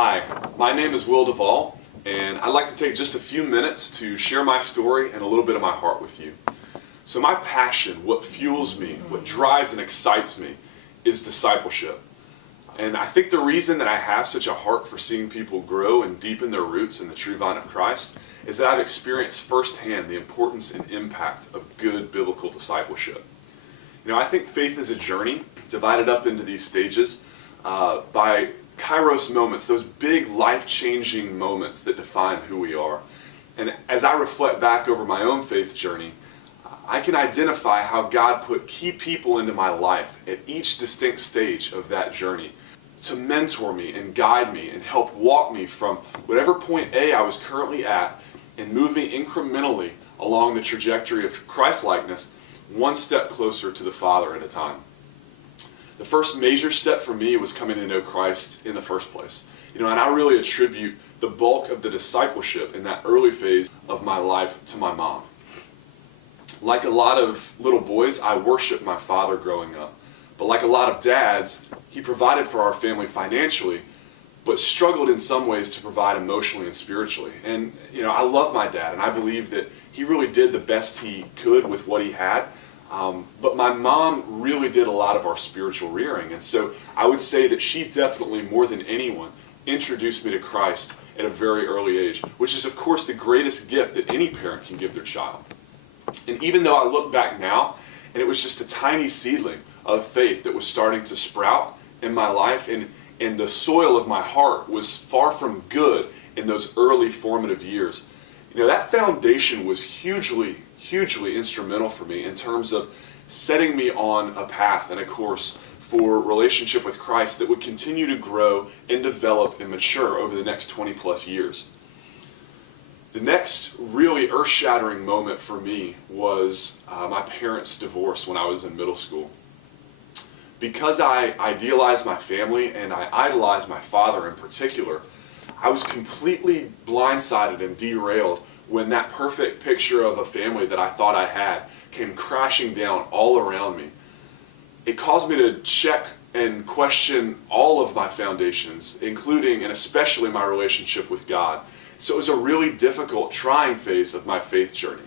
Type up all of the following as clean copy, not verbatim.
Hi, my name is DuVal, and I'd like to take just a few minutes to share my story and a little bit of my heart with you. So my passion, what fuels me, what drives and excites me, is discipleship. And I think the reason that I have such a heart for seeing people grow and deepen their roots in the true vine of Christ is that I've experienced firsthand the importance and impact of good biblical discipleship. You know, I think faith is a journey divided up into these stages by Kairos moments, those big life-changing moments that define who we are. And as I reflect back over my own faith journey, I can identify how God put key people into my life at each distinct stage of that journey to mentor me and guide me and help walk me from whatever point A I was currently at and move me incrementally along the trajectory of Christ-likeness, one step closer to the Father at a time. The first major step for me was coming to know Christ in the first place. You know, and I really attribute the bulk of the discipleship in that early phase of my life to my mom. Like a lot of little boys, I worshiped my father growing up. But like a lot of dads, he provided for our family financially, but struggled in some ways to provide emotionally and spiritually. And, you know, I love my dad, and I believe that he really did the best he could with what he had. But my mom really did a lot of our spiritual rearing. And so I would say that she definitely, more than anyone, introduced me to Christ at a very early age, which is, of course, the greatest gift that any parent can give their child. And even though I look back now, and it was just a tiny seedling of faith that was starting to sprout in my life, and the soil of my heart was far from good in those early formative years, you know, that foundation was hugely instrumental for me in terms of setting me on a path and a course for relationship with Christ that would continue to grow and develop and mature over the next 20 plus years. The next really earth-shattering moment for me was my parents' divorce when I was in middle school. Because I idealized my family and I idolized my father in particular, I was completely blindsided and derailed when that perfect picture of a family that I thought I had came crashing down all around me. It caused me to check and question all of my foundations, including and especially my relationship with God. So it was a really difficult, trying phase of my faith journey.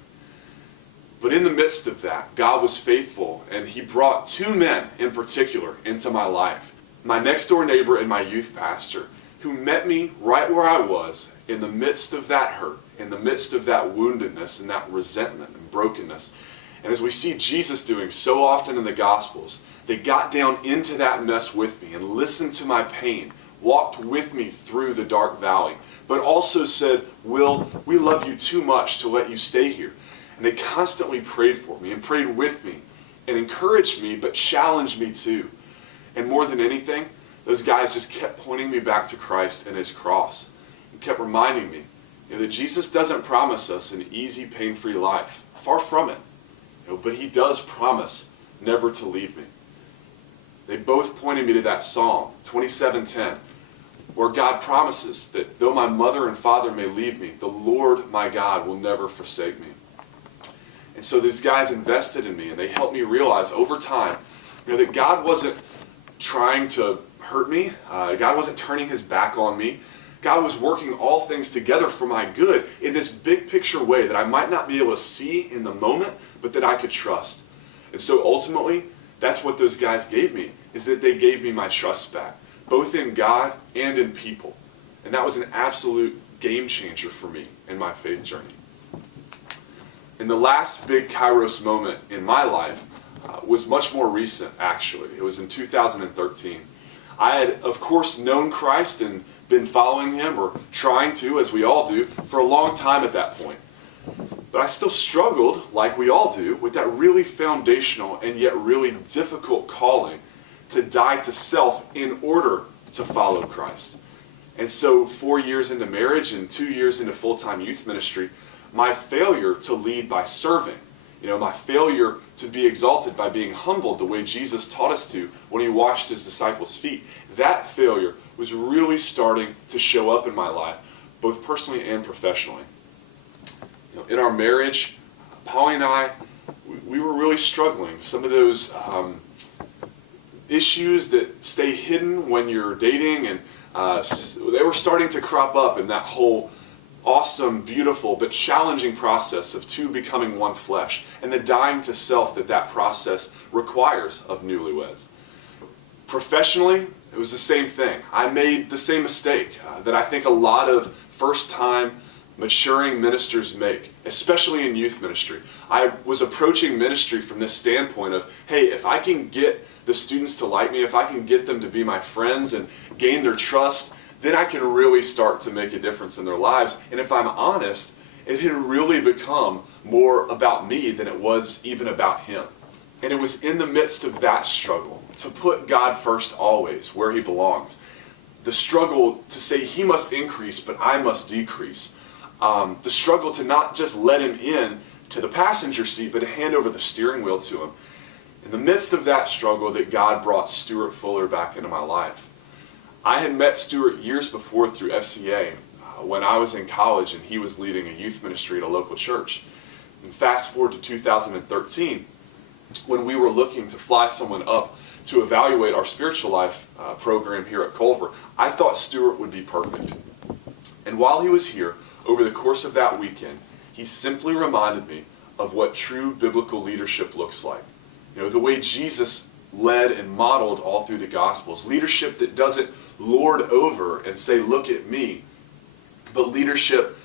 But in the midst of that, God was faithful, and He brought two men in particular into my life. My next door neighbor and my youth pastor, who met me right where I was in the midst of that hurt, in the midst of that woundedness and that resentment and brokenness. And as we see Jesus doing so often in the Gospels, they got down into that mess with me and listened to my pain, walked with me through the dark valley, but also said, "Will, we love you too much to let you stay here." And they constantly prayed for me and prayed with me and encouraged me, but challenged me too. And more than anything, those guys just kept pointing me back to Christ and His cross, and kept reminding me, you know, that Jesus doesn't promise us an easy, pain-free life. Far from it. You know, but He does promise never to leave me. They both pointed me to that Psalm 27:10, where God promises that though my mother and father may leave me, the Lord my God will never forsake me. And so these guys invested in me, and they helped me realize over time, you know, that God wasn't trying to hurt me. God wasn't turning His back on me. God was working all things together for my good in this big picture way that I might not be able to see in the moment, but that I could trust. And so ultimately, that's what those guys gave me, is that they gave me my trust back, both in God and in people. And that was an absolute game changer for me in my faith journey. And the last big Kairos moment in my life was much more recent, actually. It was in 2013. I had, of course, known Christ and been following Him, or trying to, as we all do, for a long time at that point. But I still struggled, like we all do, with that really foundational and yet really difficult calling to die to self in order to follow Christ. And so 4 years into marriage and 2 years into full-time youth ministry, my failure to lead by serving, you know, my failure to be exalted by being humbled the way Jesus taught us to when He washed His disciples' feet, that failure was really starting to show up in my life, both personally and professionally. You know, in our marriage, Polly and I, we were really struggling. Some of those issues that stay hidden when you're dating, and they were starting to crop up in that whole awesome, beautiful, but challenging process of two becoming one flesh, and the dying to self that process requires of newlyweds. Professionally, it was the same thing. I made the same mistake that I think a lot of first-time maturing ministers make, especially in youth ministry. I was approaching ministry from this standpoint of, hey, if I can get the students to like me, if I can get them to be my friends and gain their trust, then I can really start to make a difference in their lives. And if I'm honest, it had really become more about me than it was even about him. And it was in the midst of that struggle to put God first always, where he belongs. The struggle to say he must increase, but I must decrease. The struggle to not just let him in to the passenger seat, but to hand over the steering wheel to him. In the midst of that struggle that God brought Stuart Fuller back into my life. I had met Stuart years before through FCA when I was in college and he was leading a youth ministry at a local church. And fast forward to 2013, when we were looking to fly someone up to evaluate our spiritual life program here at Culver, I thought Stuart would be perfect. And while he was here, over the course of that weekend, he simply reminded me of what true biblical leadership looks like. You know, the way Jesus led and modeled all through the Gospels. Leadership that doesn't lord over and say, look at me, but leadership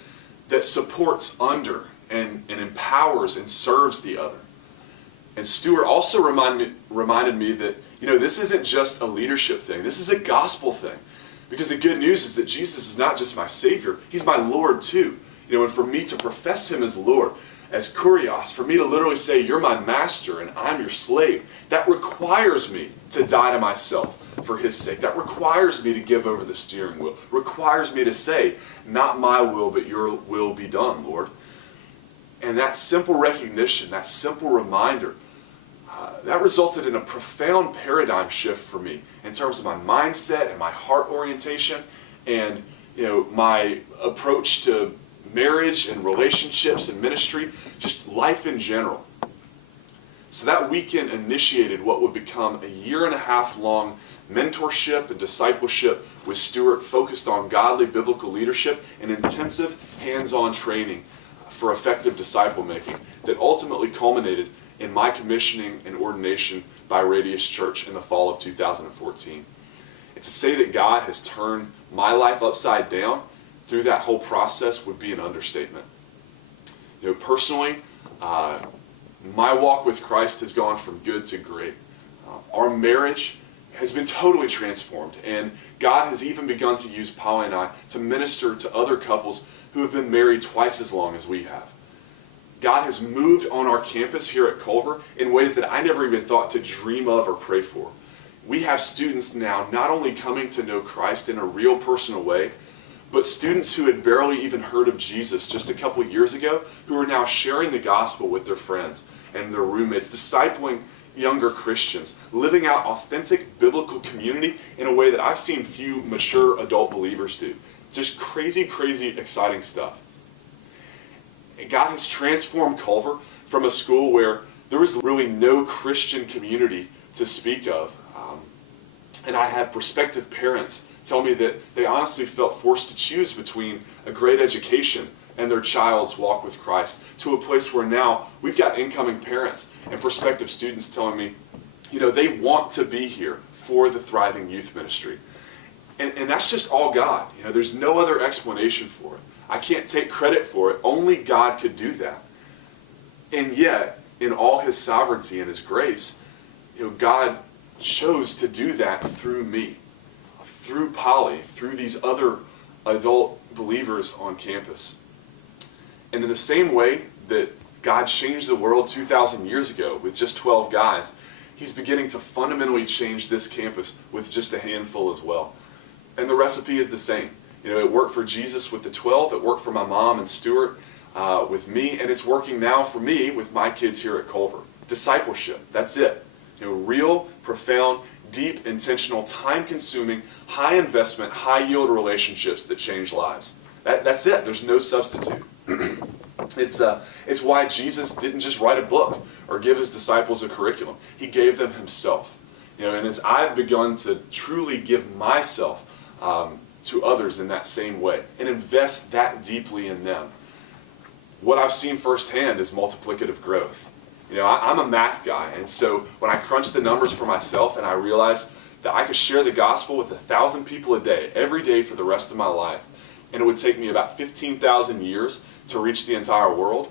that supports under and empowers and serves the other. And Stuart also reminded me that, you know, this isn't just a leadership thing. This is a gospel thing. Because the good news is that Jesus is not just my Savior, he's my Lord too. You know, and for me to profess him as Lord, as kurios, for me to literally say, you're my master and I'm your slave, that requires me to die to myself for his sake. That requires me to give over the steering wheel. Requires me to say, not my will, but your will be done, Lord. And that simple recognition, that simple reminder, that resulted in a profound paradigm shift for me in terms of my mindset and my heart orientation and, you know, my approach to marriage and relationships and ministry, just life in general. So that weekend initiated what would become a 1.5 year long mentorship and discipleship with Stuart, focused on godly biblical leadership and intensive hands-on training for effective disciple making that ultimately culminated in my commissioning and ordination by Radius Church in the fall of 2014. And to say that God has turned my life upside down through that whole process would be an understatement. You know, personally, my walk with Christ has gone from good to great. Our marriage has been totally transformed, and God has even begun to use Polly and I to minister to other couples who have been married twice as long as we have. God has moved on our campus here at Culver in ways that I never even thought to dream of or pray for. We have students now not only coming to know Christ in a real personal way, but students who had barely even heard of Jesus just a couple years ago who are now sharing the gospel with their friends and their roommates, discipling younger Christians, living out authentic biblical community in a way that I've seen few mature adult believers do. Just crazy, crazy, exciting stuff. And God has transformed Culver from a school where there was really no Christian community to speak of. And I had prospective parents tell me that they honestly felt forced to choose between a great education and their child's walk with Christ, to a place where now we've got incoming parents and prospective students telling me, you know, they want to be here for the thriving youth ministry. And that's just all God. You know, there's no other explanation for it. I can't take credit for it. Only God could do that. And yet, in all his sovereignty and his grace, you know, God chose to do that through me, through Polly, through these other adult believers on campus. And in the same way that God changed the world 2,000 years ago with just 12 guys, he's beginning to fundamentally change this campus with just a handful as well. And the recipe is the same. You know, it worked for Jesus with the 12, it worked for my mom and Stuart with me, and it's working now for me with my kids here at Culver. Discipleship, that's it. You know, real, profound, deep, intentional, time-consuming, high-investment, high-yield relationships that change lives. That's it. There's no substitute. It's why Jesus didn't just write a book or give his disciples a curriculum. He gave them himself. And as I've begun to truly give myself to others in that same way and invest that deeply in them, what I've seen firsthand is multiplicative growth. I'm a math guy, and so when I crunch the numbers for myself and I realized that I could share the gospel with 1,000 people a day, every day for the rest of my life, and it would take me about 15,000 years to reach the entire world,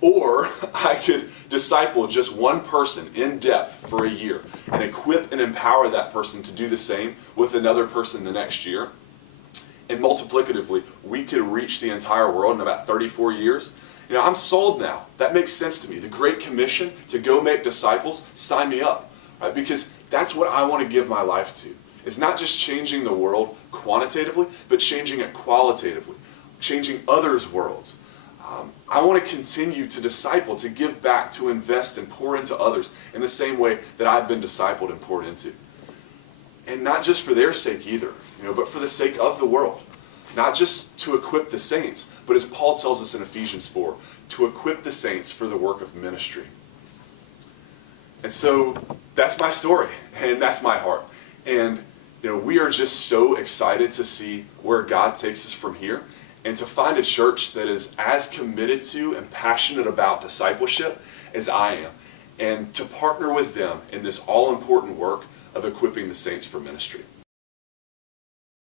or I could disciple just one person in depth for a year and equip and empower that person to do the same with another person the next year. And multiplicatively, we could reach the entire world in about 34 years. I'm sold now. That makes sense to me. The Great Commission to go make disciples, sign me up. Right? Because that's what I want to give my life to. It's not just changing the world quantitatively, but changing it qualitatively, changing others' worlds. I want to continue to disciple, to give back, to invest and pour into others in the same way that I've been discipled and poured into. And not just for their sake either, but for the sake of the world. Not just to equip the saints, but as Paul tells us in Ephesians 4, to equip the saints for the work of ministry. And so that's my story, and that's my heart. And we are just so excited to see where God takes us from here, and to find a church that is as committed to and passionate about discipleship as I am, and to partner with them in this all-important work of equipping the saints for ministry.